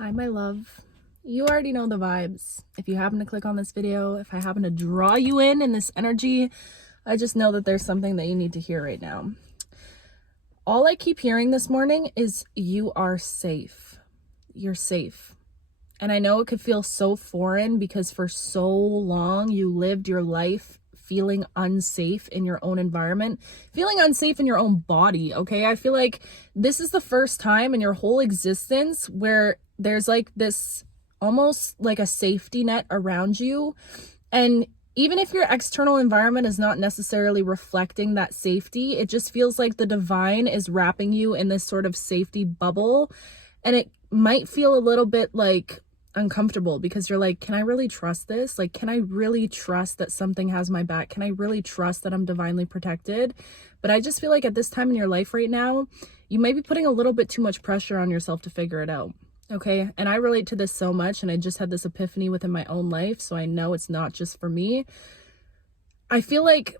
Hi, my love. You already know the vibes. If you happen to click on this video, if I happen to draw you in this energy, I just know that there's something that you need to hear right now. All I keep hearing this morning is you are safe. You're safe. And I know it could feel so foreign because for so long you lived your life feeling unsafe in your own environment, feeling unsafe in your own body, okay? I feel like this is the first time in your whole existence where there's like this almost like a safety net around you. And even if your external environment is not necessarily reflecting that safety, it just feels like the divine is wrapping you in this sort of safety bubble. And it might feel a little bit like uncomfortable because you're like, can I really trust this? Like, can I really trust that something has my back? Can I really trust that I'm divinely protected? But I just feel like at this time in your life right now, you might be putting a little bit too much pressure on yourself to figure it out. Okay. And I relate to this so much. And I just had this epiphany within my own life. So I know it's not just for me. I feel like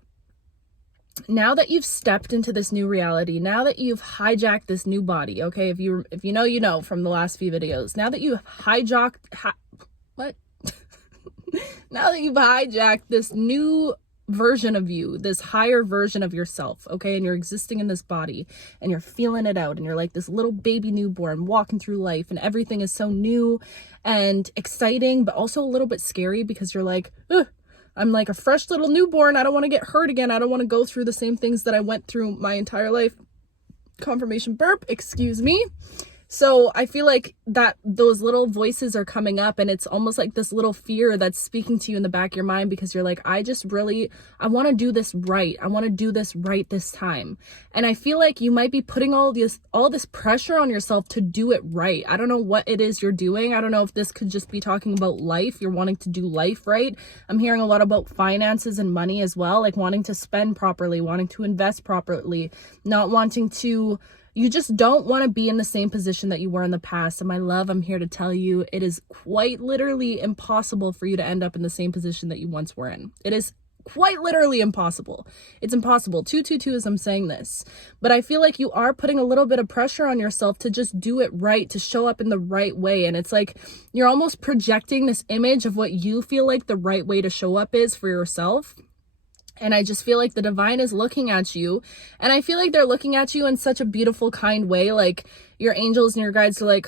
now that you've stepped into this new reality, now that you've hijacked this new body, okay, if you know, you know from the last few videos, now that you've hijacked now that you've hijacked this new version of you, this higher version of yourself, okay, and you're existing in this body and you're feeling it out and you're like this little baby newborn walking through life and everything is so new and exciting but also a little bit scary because you're like, ugh, I'm like a fresh little newborn. I don't want to get hurt again. I don't want to go through the same things that I went through my entire life. Confirmation burp, excuse me. So I feel like that those little voices are coming up and it's almost like this little fear that's speaking to you in the back of your mind because you're like, I want to do this right. I want to do this right this time. And I feel like you might be putting all this pressure on yourself to do it right. I don't know what it is you're doing. I don't know if this could just be talking about life. You're wanting to do life right. I'm hearing a lot about finances and money as well, like wanting to spend properly, wanting to invest properly, not wanting to. You just don't want to be in the same position that you were in the past. And my love, I'm here to tell you, it is quite literally impossible for you to end up in the same position that you once were in. It is quite literally impossible. It's impossible. 222 as I'm saying this. But I feel like you are putting a little bit of pressure on yourself to just do it right, to show up in the right way. And it's like you're almost projecting this image of what you feel like the right way to show up is for yourself. And I just feel like the divine is looking at you. And I feel like they're looking at you in such a beautiful, kind way. Like your angels and your guides are like,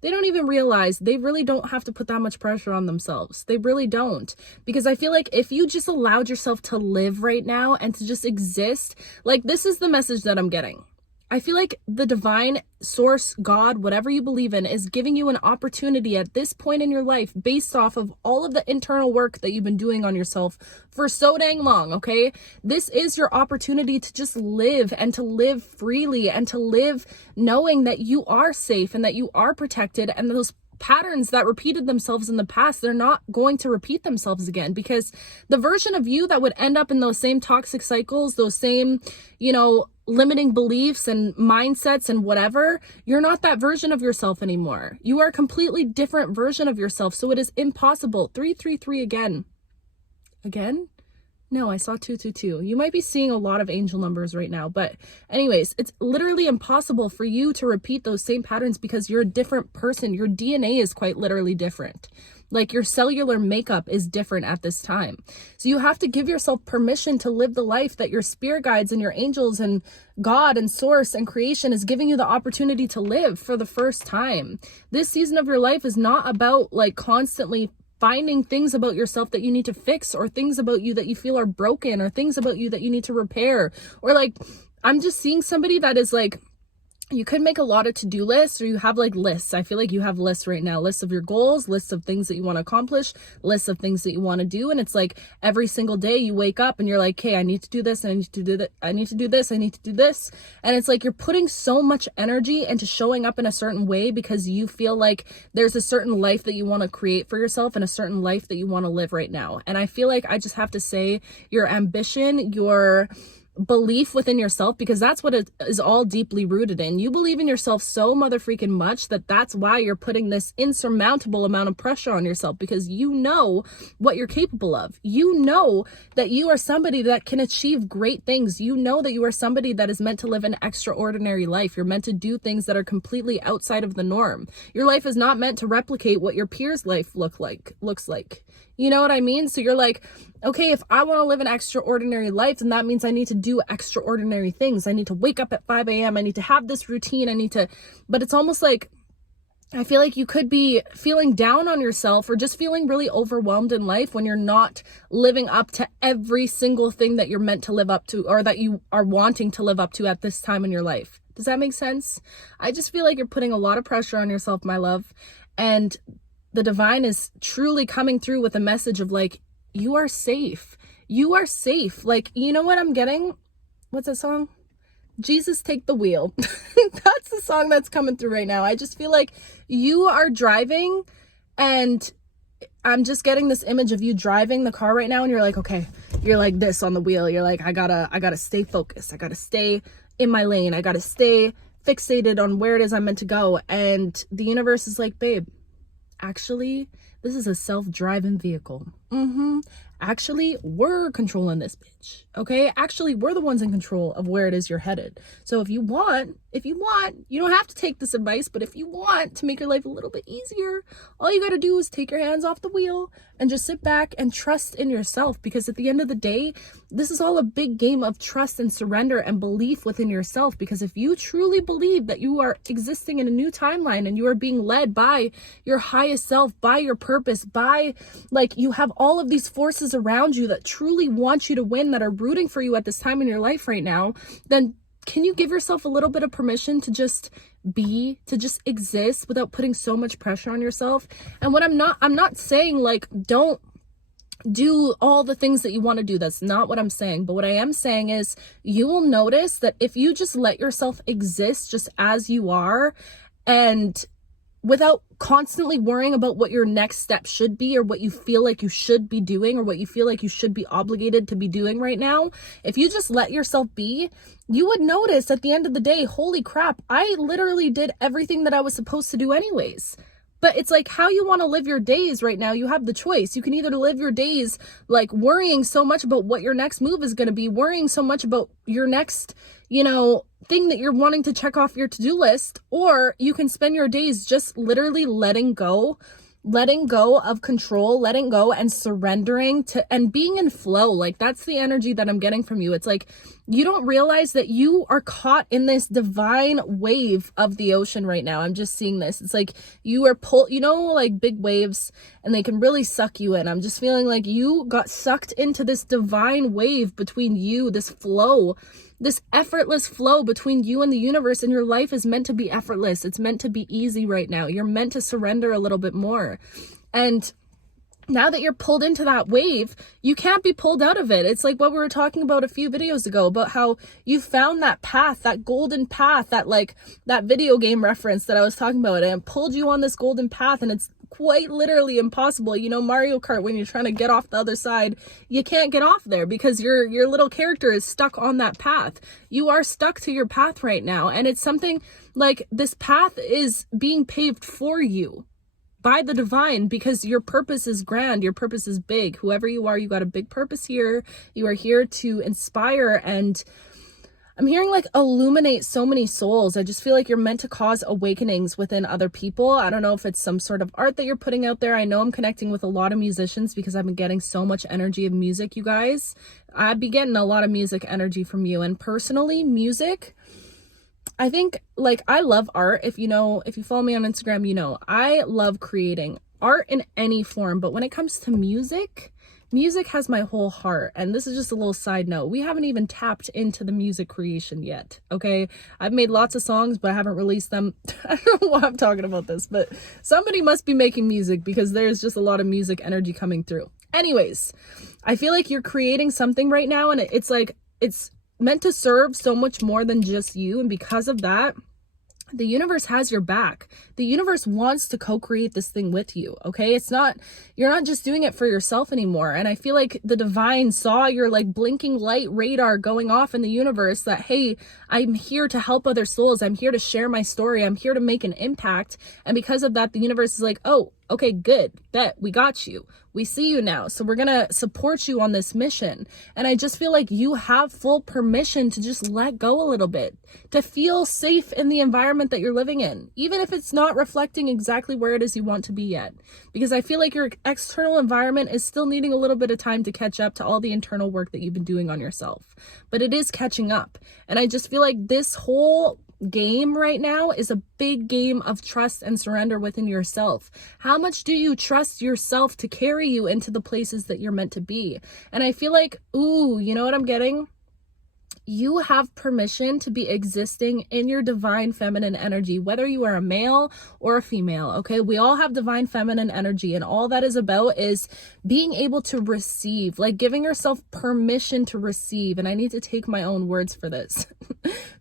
they don't even realize they really don't have to put that much pressure on themselves. They really don't. Because I feel like if you just allowed yourself to live right now and to just exist, like this is the message that I'm getting. I feel like the divine source, God, whatever you believe in, is giving you an opportunity at this point in your life based off of all of the internal work that you've been doing on yourself for so dang long, okay? This is your opportunity to just live and to live freely and to live knowing that you are safe and that you are protected, and those patterns that repeated themselves in the past, they're not going to repeat themselves again, because the version of you that would end up in those same toxic cycles, those same, limiting beliefs and mindsets and whatever, you're not that version of yourself anymore. You are a completely different version of yourself. So it is impossible. 333 again? No, I saw 222. You might be seeing a lot of angel numbers right now, but anyways, it's literally impossible for you to repeat those same patterns because you're a different person. Your DNA is quite literally different. Like your cellular makeup is different at this time. So you have to give yourself permission to live the life that your spirit guides and your angels and God and source and creation is giving you the opportunity to live for the first time. This season of your life is not about like constantly finding things about yourself that you need to fix, or things about you that you feel are broken, or things about you that you need to repair. Or like, I'm just seeing somebody that is like, you could make a lot of to-do lists, or you have like lists. I feel like you have lists right now, lists of your goals, lists of things that you want to accomplish, lists of things that you want to do. And it's like every single day you wake up and you're like, okay, I need to do this, and I need to do that. I need to do this. I need to do this. And it's like, you're putting so much energy into showing up in a certain way because you feel like there's a certain life that you want to create for yourself and a certain life that you want to live right now. And I feel like I just have to say your ambition, your belief within yourself, because that's what it is all deeply rooted in. You believe in yourself so mother freaking much that that's why you're putting this insurmountable amount of pressure on yourself, because you know what you're capable of. You know that you are somebody that can achieve great things. You know that you are somebody that is meant to live an extraordinary life. You're meant to do things that are completely outside of the norm. Your life is not meant to replicate what your peers' life looks like. You know what I mean? So you're like, okay, if I want to live an extraordinary life, then that means I need to do extraordinary things. I need to wake up at 5 a.m. I need to have this routine. But it's almost like, I feel like you could be feeling down on yourself or just feeling really overwhelmed in life when you're not living up to every single thing that you're meant to live up to, or that you are wanting to live up to at this time in your life. Does that make sense? I just feel like you're putting a lot of pressure on yourself, my love. And the divine is truly coming through with a message of like, you are safe. You are safe. Like, you know what I'm getting? What's that song? Jesus, Take the Wheel. That's the song that's coming through right now. I just feel like you are driving, and I'm just getting this image of you driving the car right now, and you're like, okay, you're like this on the wheel. You're like, I gotta stay focused. I gotta stay in my lane. I gotta stay fixated on where it is I'm meant to go. And the universe is like, babe, actually, this is a self-driving vehicle. Actually, we're controlling this bitch. Okay? Actually, we're the ones in control of where it is you're headed. So if you want, you don't have to take this advice, but if you want to make your life a little bit easier, all you got to do is take your hands off the wheel and just sit back and trust in yourself. Because at the end of the day, this is all a big game of trust and surrender and belief within yourself. Because if you truly believe that you are existing in a new timeline and you are being led by your highest self, by your purpose, by like you have all of these forces around you that truly want you to win, that are rooting for you at this time in your life right now, then can you give yourself a little bit of permission to just be, to just exist without putting so much pressure on yourself? And what I'm not saying like don't do all the things that you want to do. That's not what I'm saying. But what I am saying is you will notice that if you just let yourself exist just as you are, and without constantly worrying about what your next step should be, or what you feel like you should be doing, or what you feel like you should be obligated to be doing right now, if you just let yourself be, you would notice at the end of the day, holy crap, I literally did everything that I was supposed to do anyways. But it's like how you want to live your days right now. You have the choice. You can either live your days like worrying so much about what your next move is going to be, worrying so much about your next, thing that you're wanting to check off your to-do list, or you can spend your days just literally letting go of control, letting go and surrendering to, and being in flow. Like that's the energy that I'm getting from you. It's like you don't realize that you are caught in this divine wave of the ocean right now. I'm just seeing this. It's like you are pulled, like big waves, and they can really suck you in. I'm just feeling like you got sucked into this divine wave between you, this flow, this effortless flow between you and the universe, and your life is meant to be effortless. It's meant to be easy right now. You're meant to surrender a little bit more. And now that you're pulled into that wave, you can't be pulled out of it. It's like what we were talking about a few videos ago, about how you found that path, that golden path, that video game reference that I was talking about, and it pulled you on this golden path, and it's quite literally impossible. Mario Kart, when you're trying to get off the other side, you can't get off there because your little character is stuck on that path. You are stuck to your path right now, and it's something like this path is being paved for you by the divine, because your purpose is grand, your purpose is big. Whoever you are, you got a big purpose here. You are here to inspire, and I'm hearing like illuminate so many souls. I just feel like you're meant to cause awakenings within other people. I don't know if it's some sort of art that you're putting out there. I know I'm connecting with a lot of musicians because I've been getting so much energy of music, you guys. I've been getting a lot of music energy from you. And personally, music, I think, like, I love art. If you follow me on Instagram, I love creating art in any form. But when it comes to music has my whole heart. And this is just a little side note. We haven't even tapped into the music creation yet. Okay. I've made lots of songs, but I haven't released them. I don't know why I'm talking about this, but somebody must be making music because there's just a lot of music energy coming through. Anyways, I feel like you're creating something right now, and it's like, it's meant to serve so much more than just you. And because of that, The universe has your back. The universe wants to co-create this thing with you, okay? You're not just doing it for yourself anymore. And I feel like the divine saw your like blinking light radar going off in the universe that, hey, I'm here to help other souls. I'm here to share my story. I'm here to make an impact. And because of that, the universe is like, oh, okay, good, bet, we got you. We see you now. So we're going to support you on this mission. And I just feel like you have full permission to just let go a little bit, to feel safe in the environment that you're living in, even if it's not reflecting exactly where it is you want to be yet. Because I feel like your external environment is still needing a little bit of time to catch up to all the internal work that you've been doing on yourself. But it is catching up. And I just feel like this whole game right now is a big game of trust and surrender within yourself. How much do you trust yourself to carry you into the places that you're meant to be? And I feel like, ooh, you know what I'm getting? You have permission to be existing in your divine feminine energy, whether you are a male or a female, okay? We all have divine feminine energy, and all that is about is being able to receive, like giving yourself permission to receive. And I need to take my own words for this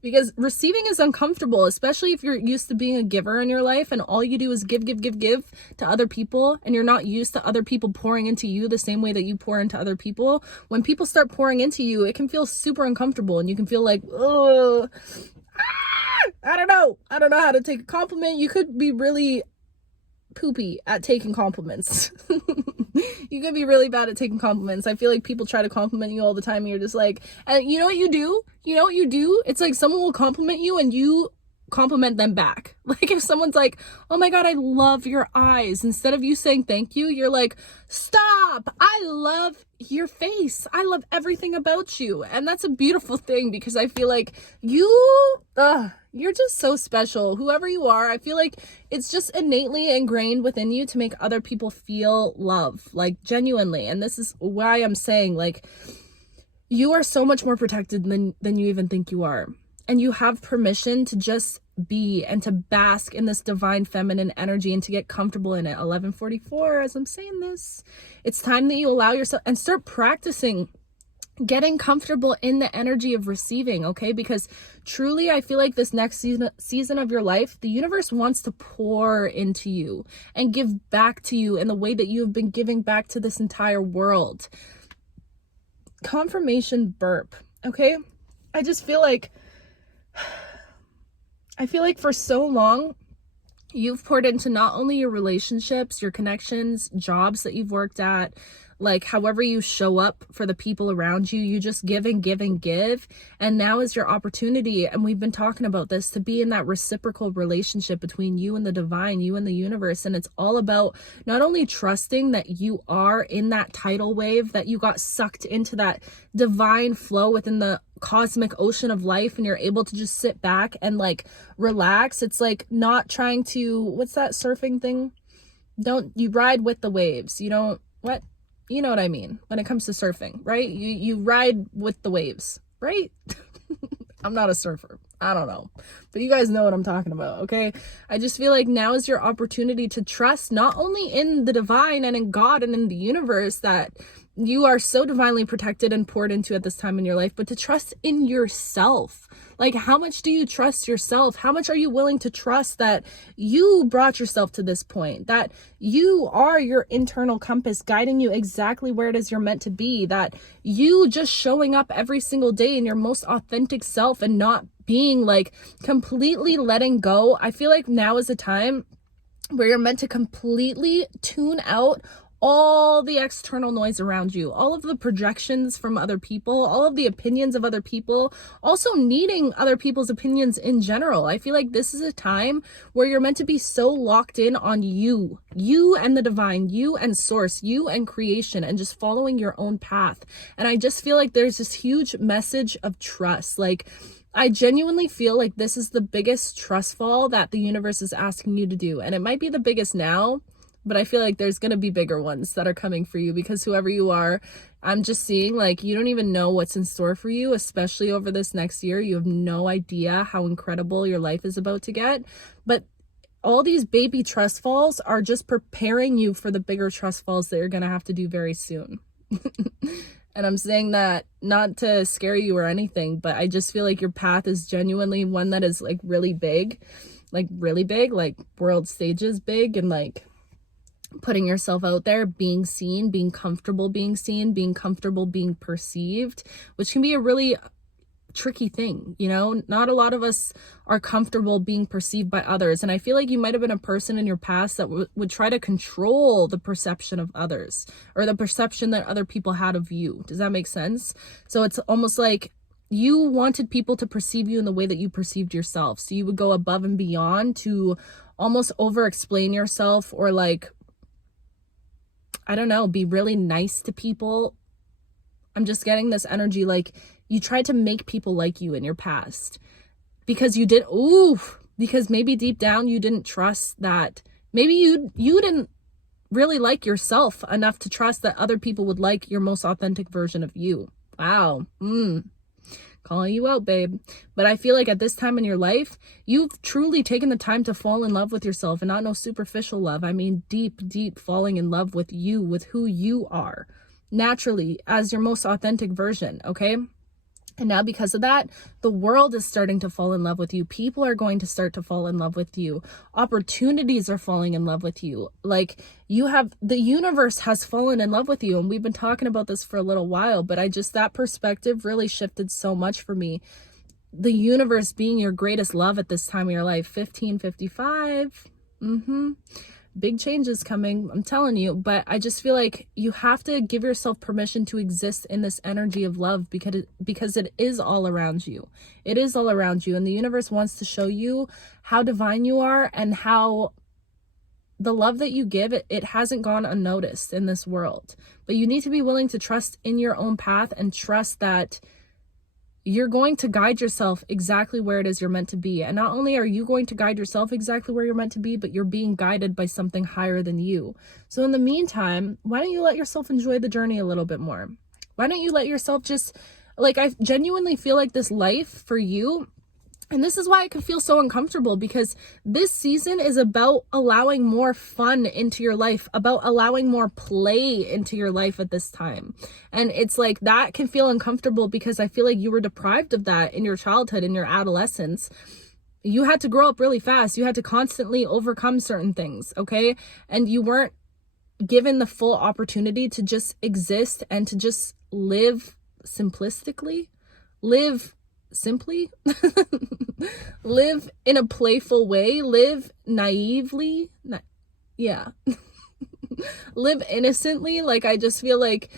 because receiving is uncomfortable, especially if you're used to being a giver in your life and all you do is give to other people, and you're not used to other people pouring into you the same way that you pour into other people. When people start pouring into you, it can feel super uncomfortable. And you can feel like, oh, I don't know how to take a compliment. You could be really poopy at taking compliments. You could be really bad at taking compliments. I feel like people try to compliment you all the time. And you're just like, and you know what you do? It's like someone will compliment you and you compliment them back. Like if someone's like, oh my God, I love your eyes. Instead of you saying thank you, you're like, stop. I love your face. I love everything about you. And that's a beautiful thing because I feel like you're just so special. Whoever you are, I feel like it's just innately ingrained within you to make other people feel love, like genuinely. And this is why I'm saying, like, you are so much more protected than you even think you are. And you have permission to just be and to bask in this divine feminine energy and to get comfortable in it. 11:44, as I'm saying this, it's time that you allow yourself and start practicing getting comfortable in the energy of receiving, okay? Because truly, I feel like this next season of your life, the universe wants to pour into you and give back to you in the way that you have been giving back to this entire world. Confirmation burp, okay? I feel like for so long, you've poured into not only your relationships, your connections, jobs that you've worked at, like however you show up for the people around you, you just give and give and give. And now is your opportunity. And we've been talking about this, to be in that reciprocal relationship between you and the divine, you and the universe. And it's all about not only trusting that you are in that tidal wave, that you got sucked into that divine flow within the cosmic ocean of life, and you're able to just sit back and like relax. It's like not trying to, what's that surfing thing? You ride with the waves. You don't, what? You know what I mean when it comes to surfing, right? You ride with the waves, right? I'm not a surfer. I don't know. But you guys know what I'm talking about, okay? I just feel like now is your opportunity to trust not only in the divine and in God and in the universe that you are so divinely protected and poured into at this time in your life, but to trust in yourself. Like, how much do you trust yourself? How much are you willing to trust that you brought yourself to this point, that you are your internal compass guiding you exactly where it is you're meant to be, that you just showing up every single day in your most authentic self and not being like completely letting go. I feel like now is a time where you're meant to completely tune out all the external noise around you, all of the projections from other people, all of the opinions of other people, also needing other people's opinions in general. I feel like this is a time where you're meant to be so locked in on you and the divine, you and source, you and creation, and just following your own path. And I just feel like there's this huge message of trust. Like, I genuinely feel like this is the biggest trust fall that the universe is asking you to do. And it might be the biggest now, but I feel like there's going to be bigger ones that are coming for you, because whoever you are, I'm just seeing like you don't even know what's in store for you, especially over this next year. You have no idea how incredible your life is about to get. But all these baby trust falls are just preparing you for the bigger trust falls that you're going to have to do very soon. And I'm saying that not to scare you or anything, but I just feel like your path is genuinely one that is like really big. like really big, like world stages big, and like putting yourself out there, being seen, being comfortable being seen, being comfortable being perceived, which can be a really tricky thing. You know, not a lot of us are comfortable being perceived by others. And I feel like you might have been a person in your past that would try to control the perception of others, or the perception that other people had of you. Does that make sense? So it's almost like you wanted people to perceive you in the way that you perceived yourself. So you would go above and beyond to almost over explain yourself, or like, I don't know, be really nice to people. I'm just getting this energy like you tried to make people like you in your past because you did, because maybe deep down you didn't trust that. Maybe you didn't really like yourself enough to trust that other people would like your most authentic version of you. Wow. Calling you out, babe. But I feel like at this time in your life, you've truly taken the time to fall in love with yourself, and not no superficial love. I mean, deep falling in love with you, with who you are naturally as your most authentic version. Okay. And now because of that, the world is starting to fall in love with you. People are going to start to fall in love with you. Opportunities are falling in love with you. Like the universe has fallen in love with you. And we've been talking about this for a little while, but that perspective really shifted so much for me. The universe being your greatest love at this time of your life, 1555. Big changes coming, I'm telling you. But I just feel like you have to give yourself permission to exist in this energy of love, because it is all around you. It is all around you. And the universe wants to show you how divine you are, and how the love that you give, it hasn't gone unnoticed in this world. But you need to be willing to trust in your own path, and trust that you're going to guide yourself exactly where it is you're meant to be. And not only are you going to guide yourself exactly where you're meant to be, but you're being guided by something higher than you. So in the meantime, why don't you let yourself enjoy the journey a little bit more? Why don't you let yourself just, like, I genuinely feel like this life for you, and this is why I could feel so uncomfortable, because this season is about allowing more fun into your life, about allowing more play into your life at this time. And it's like that can feel uncomfortable, because I feel like you were deprived of that in your childhood, in your adolescence. You had to grow up really fast. You had to constantly overcome certain things, okay? And you weren't given the full opportunity to just exist and to just live simplistically, live simply, live in a playful way, live naively, live innocently. Like, I just feel like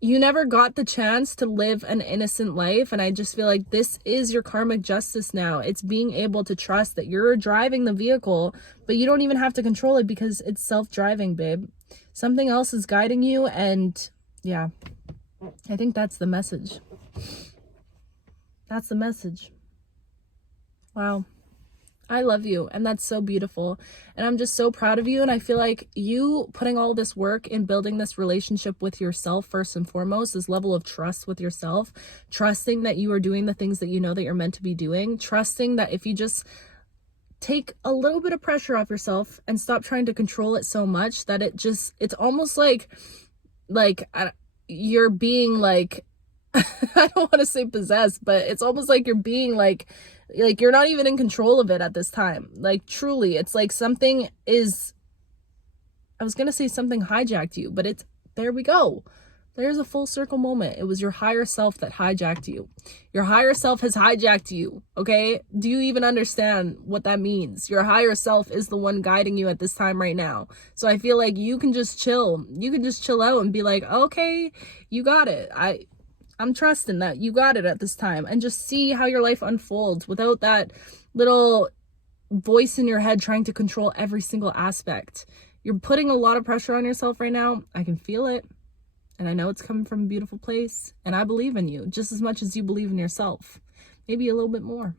you never got the chance to live an innocent life. And I just feel like this is your karmic justice now. It's being able to trust that you're driving the vehicle, but you don't even have to control it, because it's self-driving, babe. Something else is guiding you. And yeah, I think that's the message. That's the message. Wow. I love you, and that's so beautiful. And I'm just so proud of you. And I feel like you putting all this work in building this relationship with yourself, first and foremost, this level of trust with yourself, trusting that you are doing the things that you know that you're meant to be doing, trusting that if you just take a little bit of pressure off yourself and stop trying to control it so much that it's almost like you're being like, I don't want to say possessed, but it's almost like you're being like you're not even in control of it at this time. Like, truly, it's like something hijacked you, but there we go. There's a full circle moment. It was your higher self that hijacked you. Your higher self has hijacked you, okay? Do you even understand what that means? Your higher self is the one guiding you at this time right now. So I feel like you can just chill. You can just chill out and be like, okay, you got it. I'm trusting that you got it at this time, and just see how your life unfolds without that little voice in your head trying to control every single aspect. You're putting a lot of pressure on yourself right now. I can feel it. And I know it's coming from a beautiful place. And I believe in you just as much as you believe in yourself. Maybe a little bit more.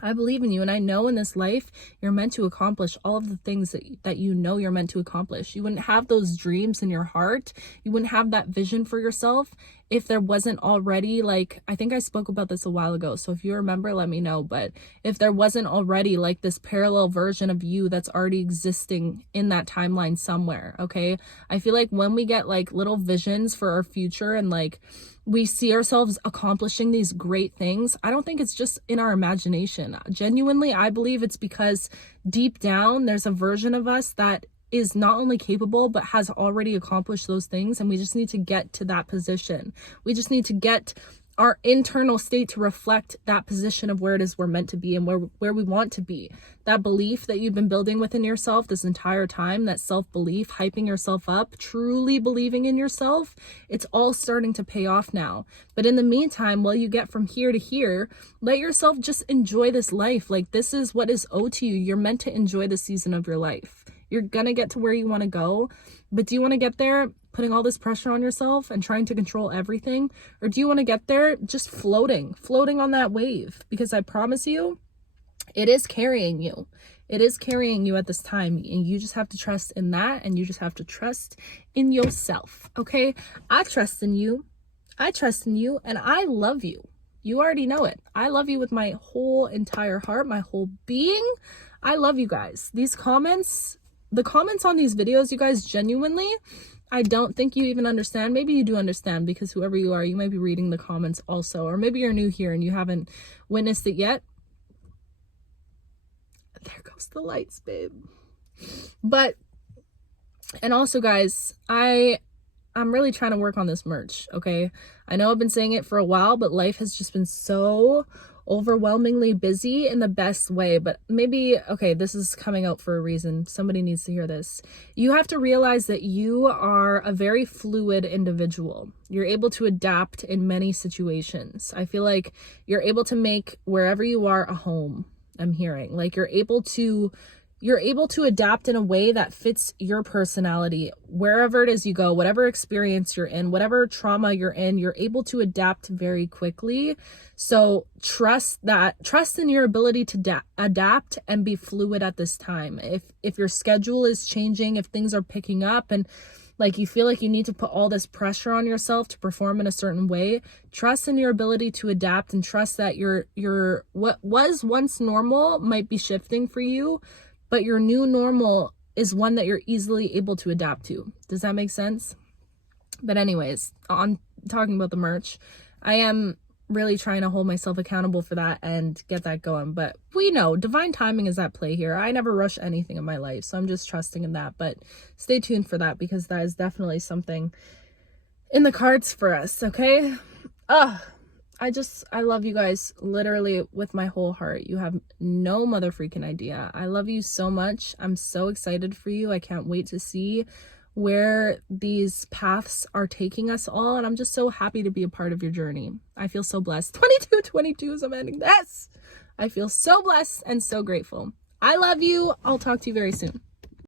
I believe in you, and I know in this life you're meant to accomplish all of the things that you know you're meant to accomplish. You wouldn't have those dreams in your heart. You wouldn't have that vision for yourself if there wasn't already, like, I think I spoke about this a while ago, so if you remember, let me know. But if there wasn't already like this parallel version of you that's already existing in that timeline somewhere, okay? I feel like when we get like little visions for our future, and like we see ourselves accomplishing these great things, I don't think it's just in our imagination. position. Genuinely, I believe it's because deep down there's a version of us that is not only capable but has already accomplished those things, and we just need to get to that position. We just need to get our internal state to reflect that position of where it is we're meant to be and where we want to be. That belief that you've been building within yourself this entire time, that self-belief, hyping yourself up, truly believing in yourself, it's all starting to pay off now. But in the meantime, while you get from here to here, let yourself just enjoy this life. Like, this is what is owed to you. You're meant to enjoy the season of your life. You're gonna get to where you want to go, but do you want to get there putting all this pressure on yourself and trying to control everything? Or do you want to get there just floating on that wave? Because I promise you, it is carrying you. It is carrying you at this time, and you just have to trust in that, and you just have to trust in yourself, okay? I trust in you. I trust in you, and I love you. You already know it. I love you with my whole entire heart, my whole being. I love you guys. These comments, the comments on these videos, you guys, genuinely, I don't think you even understand. Maybe you do understand, because whoever you are, you might be reading the comments also. Or maybe you're new here and you haven't witnessed it yet. There goes the lights, babe. But, and also guys, I'm really trying to work on this merch, okay? I know I've been saying it for a while, but life has just been so overwhelmingly busy in the best way. But maybe, okay, this is coming out for a reason. Somebody needs to hear this. You have to realize that you are a very fluid individual. You're able to adapt in many situations. I feel like you're able to make wherever you are a home. I'm hearing like you're able to adapt in a way that fits your personality. Wherever it is you go, whatever experience you're in, whatever trauma you're in, you're able to adapt very quickly. So trust in your ability to adapt and be fluid at this time. If your schedule is changing, if things are picking up and like you feel like you need to put all this pressure on yourself to perform in a certain way, trust in your ability to adapt, and trust that your what was once normal might be shifting for you, but your new normal is one that you're easily able to adapt to. Does that make sense? But anyways, on talking about the merch, I am really trying to hold myself accountable for that and get that going. But we know divine timing is at play here. I never rush anything in my life, so I'm just trusting in that. But stay tuned for that, because that is definitely something in the cards for us, okay? I love you guys literally with my whole heart. You have no mother freaking idea. I love you so much. I'm so excited for you. I can't wait to see where these paths are taking us all, and I'm just so happy to be a part of your journey. I feel so blessed. 22 as I'm ending this. I feel so blessed and so grateful. I love you. I'll talk to you very soon.